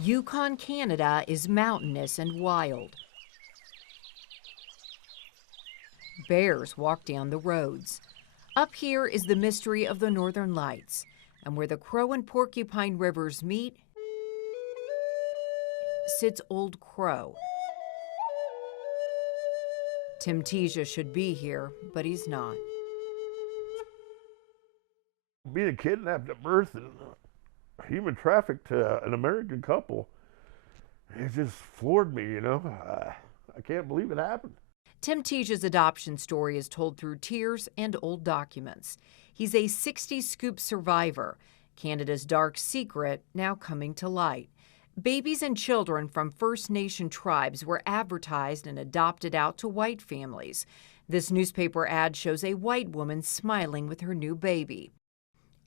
Yukon, Canada is mountainous and wild. Bears walk down the roads. Up here is the mystery of the Northern Lights, and where the Crow and Porcupine rivers meet sits Old Crow. Tim Teja should be here, but he's not. Being kidnapped at birth and human trafficked to an American couple, it just floored me, you know. I can't believe it happened. Tim Teja's adoption story is told through tears and old documents. He's a 60s Scoop survivor, Canada's dark secret now coming to light. Babies and children from First Nation tribes were advertised and adopted out to white families. This newspaper ad shows a white woman smiling with her new baby.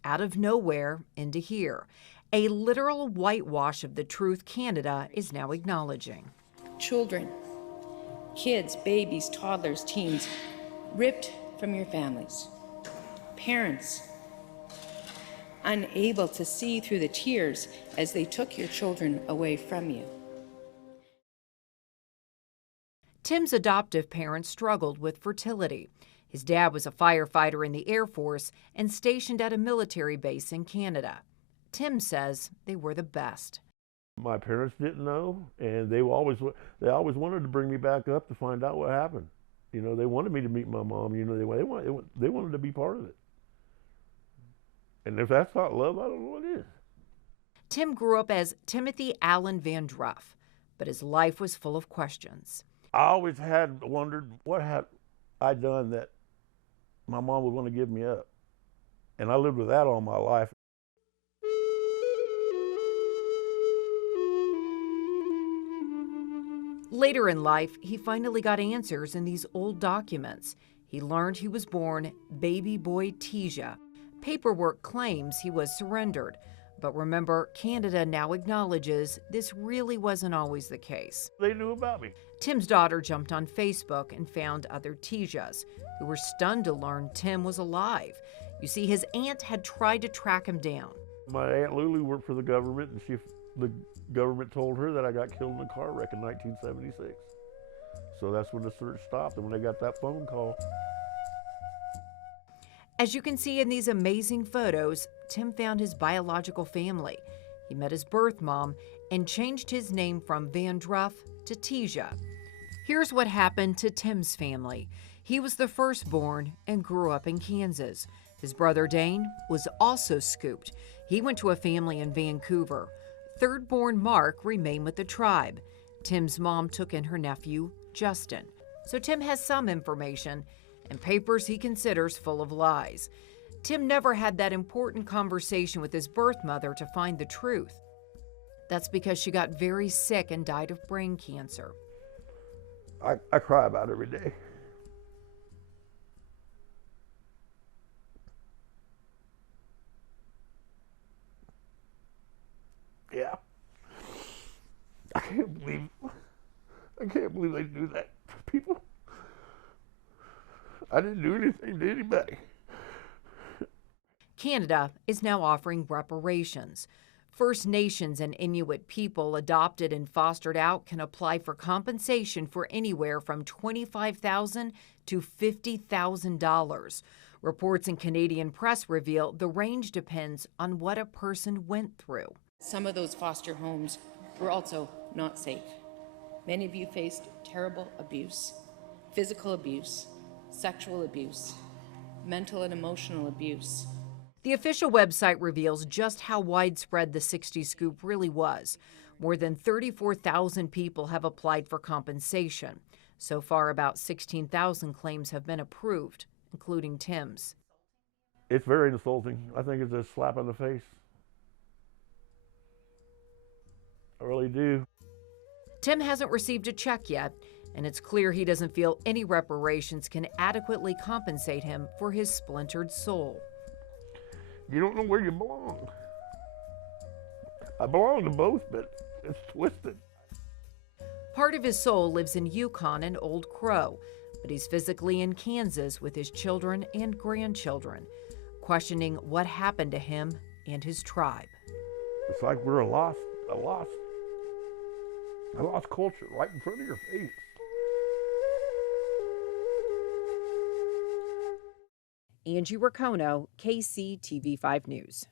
Out of nowhere into here, a literal whitewash of the truth Canada is now acknowledging. Children, kids, babies, toddlers, teens, ripped from your families. Parents, unable to see through the tears as they took your children away from you. Tim's adoptive parents struggled with fertility. His dad was a firefighter in the Air Force and stationed at a military base in Canada. Tim says they were the best. My parents didn't know, and they always wanted to bring me back up to find out what happened. You know, they wanted me to meet my mom. You know, they wanted to be part of it. And if that's not love, I don't know what is. Tim grew up as Timothy Allen Van Druff, but his life was full of questions. I always had wondered what had I done that my mom would want to give me up. And I lived with that all my life. Later in life, he finally got answers in these old documents. He learned he was born baby boy Teja. Paperwork claims he was surrendered. But remember, Canada now acknowledges this really wasn't always the case. They knew about me. Tim's daughter jumped on Facebook and found other Tejas, who were stunned to learn Tim was alive. You see, his aunt had tried to track him down. My Aunt Lulu worked for the government, and the government told her that I got killed in a car wreck in 1976. So that's when the search stopped, and when they got that phone call. As you can see in these amazing photos, Tim found his biological family. He met his birth mom and changed his name from Van Druff to Teja. Here's what happened to Tim's family. He was the firstborn and grew up in Kansas. His brother Dane was also scooped. He went to a family in Vancouver. Third-born Mark remained with the tribe. Tim's mom took in her nephew, Justin. So Tim has some information and papers he considers full of lies. Tim never had that important conversation with his birth mother to find the truth. That's because she got very sick and died of brain cancer. I cry about it every day. Yeah. I can't believe they do that to people. I didn't do anything to anybody. Canada is now offering reparations. First Nations and Inuit people adopted and fostered out can apply for compensation for anywhere from $25,000 to $50,000. Reports in Canadian press reveal the range depends on what a person went through. Some of those foster homes were also not safe. Many of you faced terrible abuse, physical abuse, sexual abuse, mental and emotional abuse. The official website reveals just how widespread the 60s Scoop really was. More than 34,000 people have applied for compensation. So far, about 16,000 claims have been approved, including Tim's. It's very insulting. I think it's a slap in the face. I really do. Tim hasn't received a check yet, and it's clear he doesn't feel any reparations can adequately compensate him for his splintered soul. You don't know where you belong. I belong to both, but it's twisted. Part of his soul lives in Yukon and Old Crow, but he's physically in Kansas with his children and grandchildren, questioning what happened to him and his tribe. It's like we're a lost I lost culture right in front of your face. Angie Racono, KCTV5 News.